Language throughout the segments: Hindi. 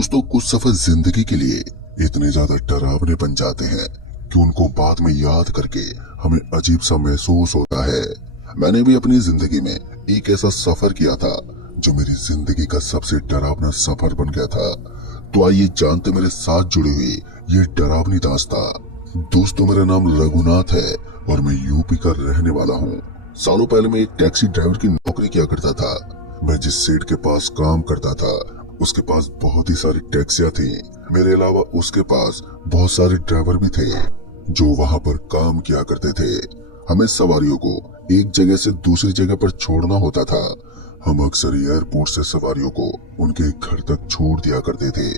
दोस्तों, कुछ सफर जिंदगी के लिए इतने ज्यादा डरावने बन जाते हैं कि उनको बाद में याद करके हमें अजीब सा महसूस होता है। मैंने भी अपनी जिंदगी में एक ऐसा सफर किया था जो मेरी जिंदगी का सबसे डरावना सफर बन गया था। तो आइए जानते मेरे साथ जुड़ी हुई ये डरावनी दास्तां। दोस्तों, मेरा नाम रघुनाथ है और मैं यूपी का रहने वाला हूँ। सालों पहले मैं एक टैक्सी ड्राइवर की नौकरी किया करता था। मैं जिस सेठ के पास काम करता था उसके पास बहुत ही सारी टैक्सियां थी। मेरे अलावा उसके पास बहुत सारे ड्राइवर भी थे जो वहाँ पर काम किया करते थे। हमें सवारियों को एक जगह से दूसरी जगह पर छोड़ना होता था। हम अक्सर एयरपोर्ट से सवारियों को उनके घर तक छोड़ दिया करते थे।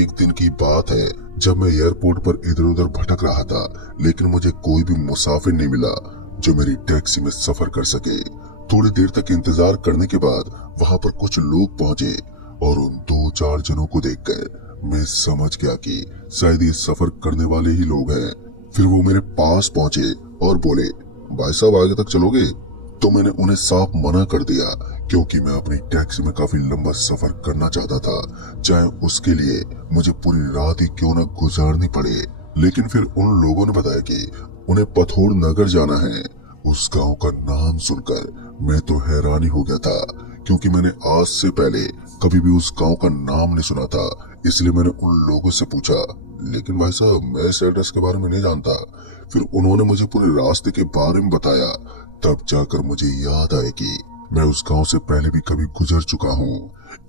एक दिन की बात है जब मैं एयरपोर्ट पर इधर उधर भटक रहा था, लेकिन मुझे कोई भी मुसाफिर नहीं मिला जो मेरी टैक्सी में सफर कर सके। थोड़ी देर तक इंतजार करने के बाद वहाँ पर कुछ लोग पहुँचे और उन दो चार जनों को देखकर मैं समझ गया कि शायद ये सफर करने वाले ही लोग हैं। फिर वो मेरे पास पहुँचे और बोले, भाई साहब आगे तक चलोगे? तो मैंने उन्हें साफ मना कर दिया क्योंकि मैं अपनी टैक्सी में काफी लंबा सफर करना चाहता था, चाहे उसके लिए मुझे पूरी रात ही क्यों न गुजारनी पड़े। लेकिन फिर उन लोगों ने बताया कि उन्हें पथोर नगर जाना है। उस गांव का नाम सुनकर मैं तो हैरानी हो गया था क्योंकि मैंने आज से पहले कभी भी उस गांव का नाम नहीं सुना था। इसलिए मैंने उन लोगों से पूछा, लेकिन भाई साहब मैं इस एड्रेस के बारे में नहीं जानता। फिर उन्होंने मुझे पूरे रास्ते के बारे में बताया। तब जाकर मुझे याद आया कि मैं उस गांव से पहले भी कभी गुजर चुका हूँ।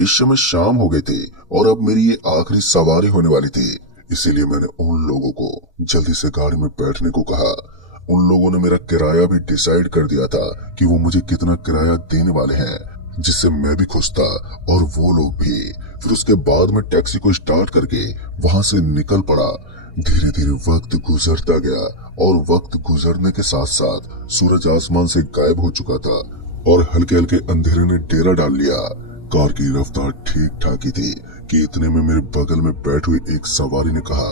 इस समय शाम हो गए थे और अब मेरी ये आखिरी सवारी होने वाली थी। इसीलिए मैंने उन लोगों को जल्दी से गाड़ी में बैठने को कहा। उन लोगों ने मेरा किराया भी डिसाइड कर दिया था कि वो मुझे कितना किराया देने वाले हैं, जिससे मैं भी खुश था और वो लोग भी। फिर उसके बाद मैं टैक्सी को स्टार्ट करके वहां से निकल पड़ा। धीरे धीरे वक्त गुजरता गया और वक्त गुजरने के साथ साथ सूरज आसमान से गायब हो चुका था और हल्के हल्के अंधेरे ने डेरा डाल लिया। कार की रफ्तार ठीक ठाक ही थी कि इतने में मेरे बगल में बैठे हुए एक सवारी ने कहा,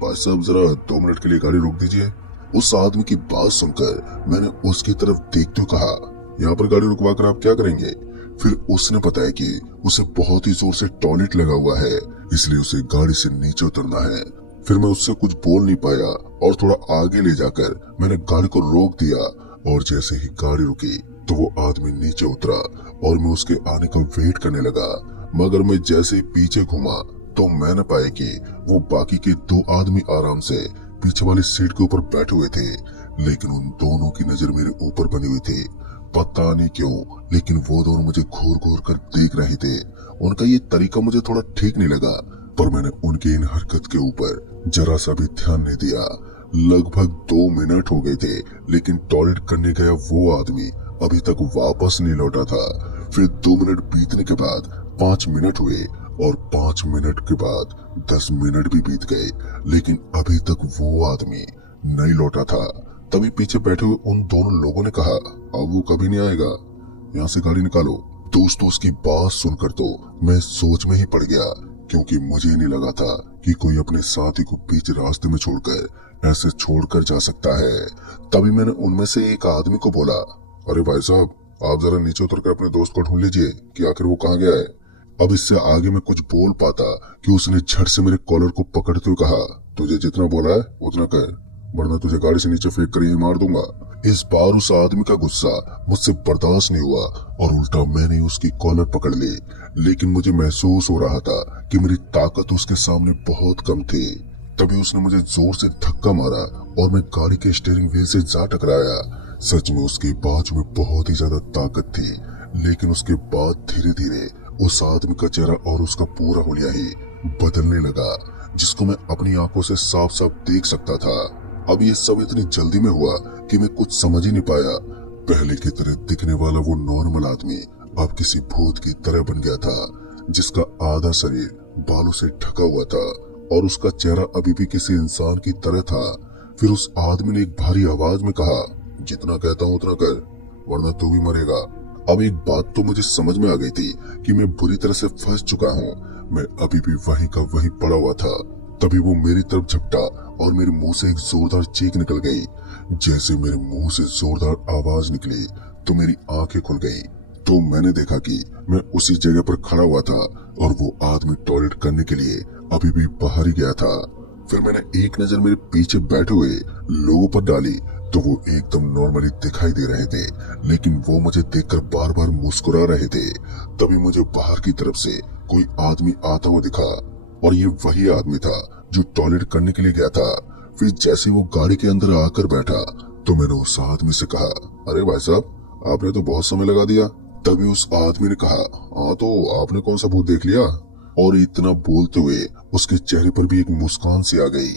भाई साहब जरा 2 मिनट के लिए गाड़ी रोक दीजिए। उस आदमी की बात सुनकर मैंने उसकी तरफ देखते हुए कहा, यहाँ पर गाड़ी रुकवा कर आप क्या करेंगे? फिर उसने बताया कि उसे बहुत ही जोर से टॉयलेट लगा हुआ है, इसलिए उसे गाड़ी से नीचे उतरना है। फिर मैं उससे कुछ बोल नहीं पाया और थोड़ा आगे ले जाकर मैंने गाड़ी को रोक दिया और जैसे ही गाड़ी रुकी तो वो आदमी नीचे उतरा और मैं उसके आने का वेट करने लगा। मगर मैं जैसे ही पीछे घूमा तो मैंने पाया कि वो बाकी के 2 आदमी आराम से पीछे वाली सीट के ऊपर बैठे हुए थे, लेकिन उन दोनों की नजर मेरे ऊपर बनी हुई थी। पता नहीं क्यों, लेकिन वो दोनों मुझे घूर घूर कर देख रहे थे। उनका ये तरीका मुझे थोड़ा ठीक नहीं लगा, पर मैंने उनकी इन हरकत के ऊपर जरा सा भी ध्यान नहीं दिया। लगभग 2 मिनट हो गए थे, लेकिन टॉयलेट करने गया वो आदमी अभी तक वापस नहीं लौटा था। फिर 2 मिनट बीतने के बाद 5 मिनट हुए और 5 मिनट के बाद 10 मिनट भी बीत गए, लेकिन अभी तक वो आदमी नहीं लौटा था। तभी पीछे बैठे हुए उन दोनों लोगों ने कहा, अब वो कभी नहीं आएगा, यहाँ से गाड़ी निकालो। दोस्तों, उसकी बात सुनकर तो मैं सोच में ही पड़ गया क्योंकि मुझे नहीं लगा था कि कोई अपने साथी को बीच रास्ते में छोड़कर ऐसे छोड़कर जा सकता है। तभी मैंने उनमें से एक आदमी को बोला, अरे भाई साहब आप जरा नीचे उतर कर अपने दोस्त को ढूंढ लीजिए कि आखिर वो कहाँ गया है। अब इससे आगे मैं कुछ बोल पाता कि उसने झट से मेरे कॉलर को पकड़ते हुए कहा, तुझे जितना बोला है उतना कर, वरना तुझे गाड़ी से नीचे फेंक कर ही मार दूंगा। इस बार उस आदमी का गुस्सा मुझसे बर्दाश्त नहीं हुआ और उल्टा मैंने उसकी कॉलर पकड़ ली। लेकिन मुझे महसूस हो रहा था कि मेरी ताकत उसके सामने बहुत कम थी। तभी उसने मुझे जोर से धक्का मारा और मैं गाड़ी के स्टीयरिंग व्हील से जा टकराया। सच में उसके बाजू में बहुत ही ज्यादा ताकत थी, लेकिन उसके बाद धीरे धीरे उस आदमी का चेहरा और उसका पूरा हुलिया ही बदलने लगा, जिसको मैं अपनी आंखों से साफ साफ देख सकता था। अब ये सब इतनी जल्दी में हुआ कि मैं कुछ समझ ही नहीं पाया। पहले की तरह दिखने वाला वो नॉर्मल आदमी अब किसी भूत की तरह बन गया था, जिसका आधा शरीर बालों से ढका हुआ था और उसका चेहरा अभी भी किसी इंसान की तरह था। फिर उस आदमी ने एक भारी आवाज में कहा, जितना कहता हूँ उतना कर, वरना तू भी मरेगा। अब एक बात तो मुझे समझ में आ गई थी कि मैं बुरी तरह से फंस चुका हूँ। मैं अभी भी वहीं का वहीं पड़ा हुआ था। तभी वो मेरी तरफ झपटा और मेरे मुंह से एक जोरदार चीख निकल गई। जैसे मेरे मुंह से जोरदार आवाज निकली तो मेरी आंखें खुल गई तो मैंने देखा कि मैं उसी जगह पर खड़ा हुआ था और वो आदमी टॉयलेट करने के लिए अभी भी बाहर ही गया था। फिर मैंने एक नजर मेरे पीछे बैठे हुए लोगों पर डाली तो वो एकदम नॉर्मली दिखाई दे रहे थे, लेकिन वो मुझे देखकर बार बार मुस्कुरा रहे थे। तभी मुझे बाहर की तरफ से कोई आदमी आता हुआ दिखा और ये वही आदमी था जो टॉयलेट करने के लिए गया था। फिर जैसे वो गाड़ी के अंदर आकर बैठा तो मैंने उस आदमी से कहा, अरे भाई साहब, आपने तो बहुत समय लगा दिया। तभी उस आदमी ने कहा, हाँ तो आपने कौन सा भूत देख लिया? और इतना बोलते हुए उसके चेहरे पर भी एक मुस्कान सी आ गई।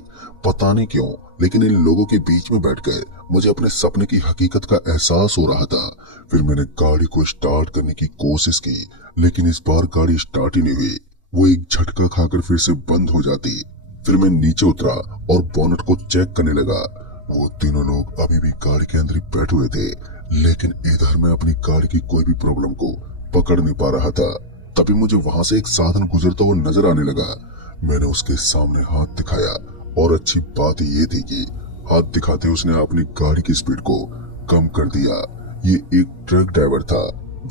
पता नहीं क्यों, लेकिन इन लोगों के बीच में बैठकर मुझे अपने सपने की हकीकत का एहसास हो रहा था। फिर मैंने गाड़ी को स्टार्ट करने की कोशिश की, लेकिन इस बार गाड़ी स्टार्ट ही नहीं हुई। वो एक झटका खाकर फिर से बंद हो जाती। फिर मैं नीचे उतरा और बोनट को चेक करने लगा। वो तीनों लोग अभी भी गाड़ी के अंदर ही बैठे हुए थे, लेकिन इधर मैं अपनी गाड़ी की कोई भी प्रॉब्लम को पकड़ नहीं पा रहा था। तभी मुझे वहां से एक साधन गुजरता हुआ नजर आने लगा। मैंने उसके सामने हाथ दिखाया और अच्छी बात ये थी कि हाथ दिखाते उसने अपनी गाड़ी की स्पीड को कम कर दिया। ये एक ट्रक ड्राइवर था।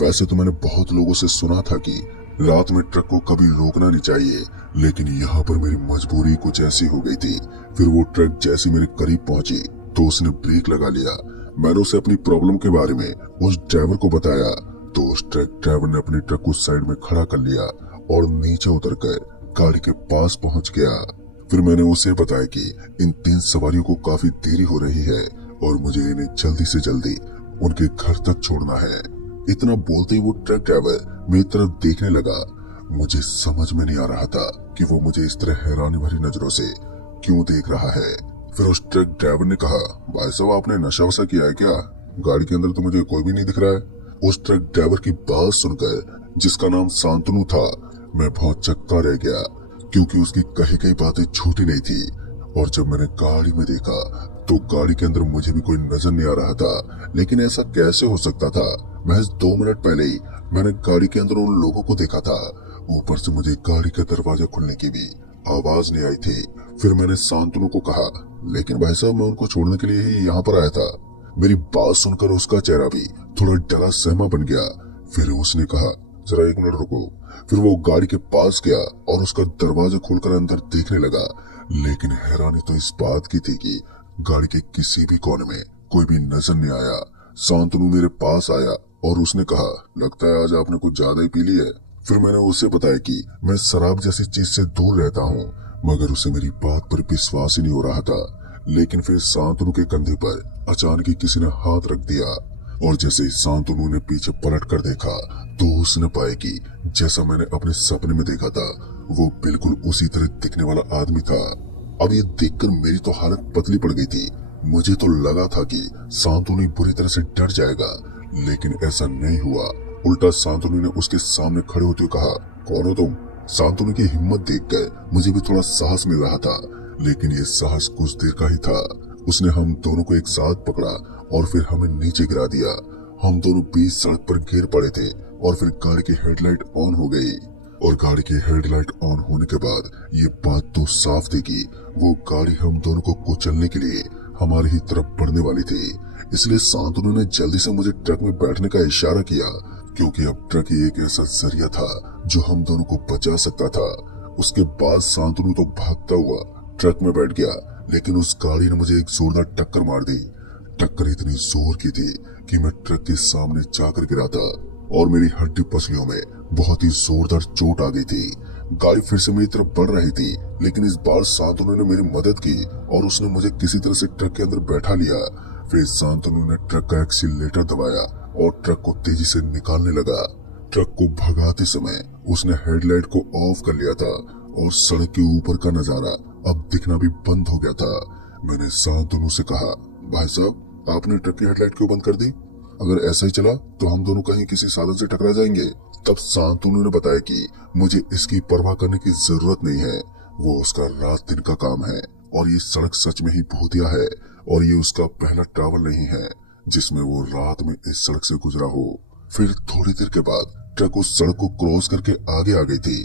वैसे तो मैंने बहुत लोगों से सुना था कि रात में ट्रक को कभी रोकना नहीं चाहिए, लेकिन यहाँ पर मेरी मजबूरी कुछ ऐसी हो गई थी। फिर वो ट्रक जैसे मेरे करीब पहुंची तो उसने ब्रेक लगा लिया। मैंने उसे अपनी प्रॉब्लम के बारे में उस ड्राइवर को बताया तो उस ट्रक ड्राइवर ने अपनी ट्रक को साइड में खड़ा कर लिया और नीचे उतरकर गाड़ी के पास पहुंच गया। फिर मैंने उसे बताया कि इन 3 सवारियों को काफी देरी हो रही है और मुझे इन्हें जल्दी से जल्दी उनके घर तक छोड़ना है। इतना बोलते ही वो ट्रक ड्राइवर मेरी तरफ देखने लगा। मुझे समझ में नहीं आ रहा था कि वो मुझे इस तरह हैरानी भरी नजरों से क्यों देख रहा है। फिर उस ट्रक ड्राइवर ने कहा, भाई साहब, आपने नशा वशा किया है क्या? गाड़ी के अंदर तो मुझे कोई भी नहीं दिख रहा है। उस ट्रक ड्राइवर की बात सुनकर, जिसका नाम शांतनु था, मैं बहुत चक्का रह गया, क्योंकि उसकी कही कई बातें झूठी नहीं थी। और जब मैंने गाड़ी में देखा तो गाड़ी के अंदर मुझे भी कोई नजर नहीं आ रहा था। लेकिन ऐसा कैसे हो सकता था? महज 2 मिनट पहले ही मैंने गाड़ी के अंदर उन लोगों को देखा था। ऊपर से मुझे गाड़ी का दरवाजा खुलने की भी आवाज नहीं आई थी। फिर मैंने शांतनु को कहा, लेकिन भाई साहब, मैं उनको छोड़ने के लिए ही यहाँ पर आया था। मेरी बात सुनकर उसका चेहरा भी थोड़ा डरा सहमा बन गया। फिर उसने कहा, जरा 1 मिनट रुको। फिर वो गाड़ी के पास गया और उसका दरवाजा खोलकर अंदर देखने लगा। लेकिन हैरानी तो इस बात की थी कि गाड़ी के किसी भी कोने में कोई भी नजर नहीं आया। शांतनु मेरे पास आया और उसने कहा, लगता है आज आपने कुछ ज्यादा ही पी ली है। फिर मैंने उसे बताया कि मैं शराब जैसी चीज से दूर रहता हूँ, मगर उसे मेरी बात पर विश्वास ही नहीं हो रहा था। लेकिन फिर शांतनु के कंधे पर अचानक ही किसी ने हाथ रख दिया और जैसे शांतनु ने पीछे पलट कर देखा तो उसने पाया कि जैसा मैंने अपने सपने में देखा था, वो बिल्कुल उसी तरह दिखने वाला आदमी था। अब ये देखकर मेरी तो हालत पतली पड़ गई थी। मुझे तो लगा था कि शांतनु बुरी तरह से डर जाएगा, लेकिन ऐसा नहीं हुआ। उल्टा शांतनु ने उसके सामने खड़े होते हुए कहा, कौन हो तुम? शांतनु की हिम्मत देखकर मुझे भी थोड़ा साहस मिल रहा था, लेकिन ये साहस कुछ देर का ही था। उसने हम दोनों को एक साथ पकड़ा और फिर हमें नीचे गिरा दिया। हम दोनों बीच सड़क पर गिर पड़े थे और फिर गाड़ी की हेडलाइट ऑन हो गई। और गाड़ी की हेडलाइट ऑन होने के बाद ये बात तो साफ थी कि वो गाड़ी हम दोनों को कुचलने के लिए हमारी ही तरफ बढ़ने वाली थी। इसलिए शांतनु ने जल्दी से मुझे ट्रक में बैठने का इशारा किया, क्योंकि अब ट्रक ही एक ऐसा जरिया था जो हम दोनों को बचा सकता था। उसके बाद शांतनु तो भागता हुआ ट्रक में बैठ गया, लेकिन उस गाड़ी ने मुझे एक जोरदार टक्कर मार दी। टक्कर इतनी जोर की थी कि मैं ट्रक के सामने जाकर गिरा था और मेरी हड्डी पसलियों में बहुत ही जोरदार चोट आ गई थी। गाड़ी फिर से मेरी तरफ बढ़ रही थी, लेकिन इस बार शांतनु ने मेरी मदद की और उसने मुझे किसी तरह से ट्रक के अंदर बैठा लिया। फिर शांतनु ने ट्रक का एक्सीलरेटर दबाया और ट्रक को तेजी से निकालने लगा। ट्रक को भगाते समय उसने हेडलाइट को ऑफ कर लिया था और सड़क के ऊपर का नजारा अब दिखना भी बंद हो गया था। मैंने शांतनु से कहा, भाई साहब, आपने ट्रक की हेडलाइट क्यों बंद कर दी? अगर ऐसा ही चला तो हम दोनों कहीं किसी साधन से टकरा जाएंगे। तब शांतनु ने बताया कि मुझे इसकी परवाह करने की जरूरत नहीं है, वो उसका रात दिन का काम है और ये सड़क सच में ही भूतिया है और ये उसका पहला ट्रैवल नहीं है जिसमें वो रात में इस सड़क से गुजरा हो। फिर थोड़ी देर के बाद ट्रक उस सड़क को क्रॉस करके आगे आ गई थी।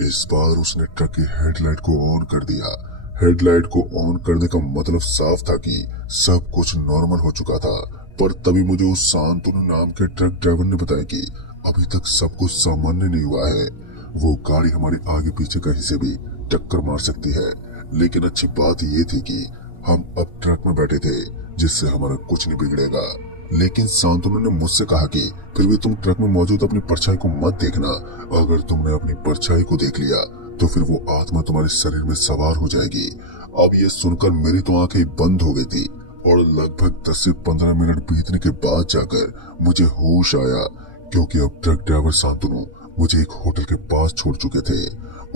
इस बार उसने ट्रक की हेडलाइट को ऑन कर दिया। हेडलाइट को ऑन करने का मतलब साफ था कि सब कुछ नॉर्मल हो चुका था। पर तभी मुझे उस शांतनु नाम के ट्रक ड्राइवर ने बताया कि अभी तक सब कुछ सामान्य नहीं हुआ है। वो गाड़ी हमारे आगे पीछे कहीं से भी टक्कर मार सकती है, लेकिन अच्छी बात ये थी कि हम अब ट्रक में बैठे थे, जिससे हमारा कुछ नहीं बिगड़ेगा। लेकिन शांतनु ने मुझसे कहा कि फिर भी तुम ट्रक में मौजूद अपनी परछाई को मत देखना। अगर तुमने अपनी परछाई को देख लिया तो फिर वो आत्मा तुम्हारे शरीर में सवार हो जाएगी। अब ये सुनकर मेरी तो आंखें बंद हो गई थी और लगभग 10 से 15 मिनट बीतने के बाद जाकर मुझे होश आया, क्योंकि अब ट्रक ड्राइवर शांतनु मुझे एक होटल के पास छोड़ चुके थे।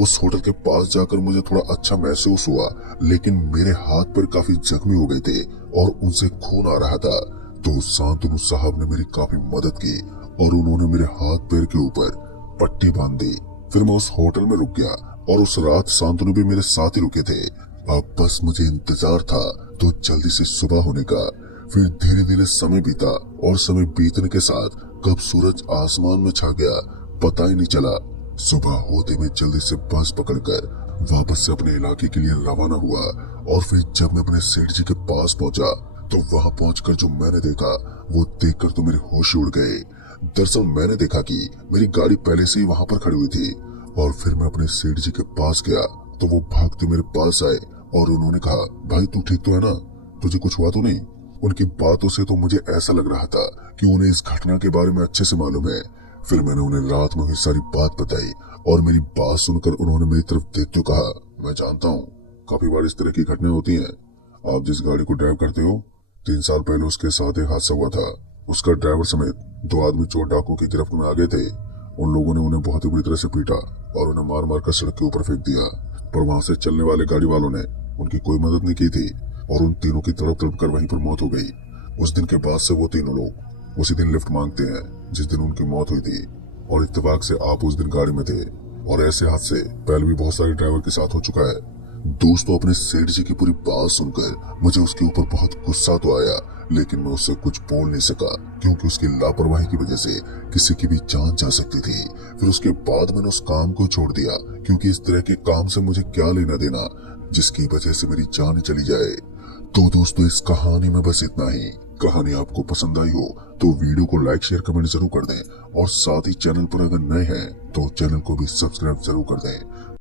उस होटल के पास जाकर मुझे थोड़ा अच्छा महसूस हुआ, लेकिन मेरे हाथ पर काफी जख्मी हो गए थे और उनसे खून आ रहा था। तो शांतनु साहब ने मेरी काफी मदद की और उन्होंने मेरे हाथ पैर के ऊपर पट्टी बांध दी। फिर मैं उस होटल में रुक गया और उस रात शांतनु भी मेरे साथ ही रुके थे। अब बस मुझे इंतजार था तो जल्दी से सुबह होने का। फिर धीरे धीरे समय बीता और समय बीतने के साथ कब सूरज आसमान में छा गया पता ही नहीं चला। सुबह होते मैं जल्दी से बस पकड़कर वापस से अपने इलाके के लिए रवाना हुआ। और फिर जब मैं अपने सेठ जी के पास पहुंचा तो वहां पहुंचकर जो मैंने देखा वो देखकर तो मेरे होश उड़ गए। दरअसल मैंने देखा कि मेरी गाड़ी पहले से ही वहां पर खड़ी हुई थी और फिर मैं अपने सेठ जी के पास गया तो वो भागते मेरे पास आए और उन्होंने कहा, भाई तू ठीक तो है ना, तुझे कुछ हुआ तो नहीं? उनकी बातों से तो मुझे ऐसा लग रहा था कि उन्हें इस घटना के बारे में अच्छे से मालूम है। फिर मैंने उन्हें रात में हुई सारी बात बताई और मेरी बात सुनकर उन्होंने मेरी तरफ देखते हुए कहा, मैं जानता हूँ काफी बार इस तरह की घटनाएं होती हैं। आप जिस गाड़ी को ड्राइव करते हो 3 साल पहले उसके साथ एक हादसा हुआ था। उसका ड्राइवर समेत 2 आदमी चोर डाकुओं की गिरफ्त में आ गए थे। उन लोगों ने उन्हें बहुत ही बुरी तरह से पीटा और उन्हें मार मार कर सड़क के ऊपर फेंक दिया, पर वहां से चलने वाले गाड़ी वालों ने उनकी कोई मदद नहीं की थी और उन तीनों की तड़प तड़प कर वहीं पर मौत हो गई। उस दिन के बाद से वो तीनों लोग उसी दिन लिफ्ट मांगते हैं जिस दिन उनकी मौत हुई थी, और इत्तेफाक से आप उस दिन गाड़ी में थे। और ऐसे हादसे पहले भी बहुत सारे ड्राइवर के साथ हो चुका है। दोस्तों, अपने सेठ जी की पूरी बात सुनकर मुझे उसके ऊपर बहुत गुस्सा तो आया, लेकिन मैं उससे कुछ बोल नहीं सका क्योंकि उसकी लापरवाही की वजह से किसी की भी जान जा सकती थी। फिर उसके बाद मैंने उस काम को छोड़ दिया क्योंकि इस तरह के काम से मुझे क्या लेना देना जिसकी वजह से मेरी जान चली जाए। तो दोस्तों, इस कहानी में बस इतना ही। कहानी आपको पसंद आई हो तो वीडियो को लाइक शेयर कमेंट जरूर कर दें और साथ ही चैनल पर अगर नए हैं तो चैनल को भी सब्सक्राइब जरूर कर दें।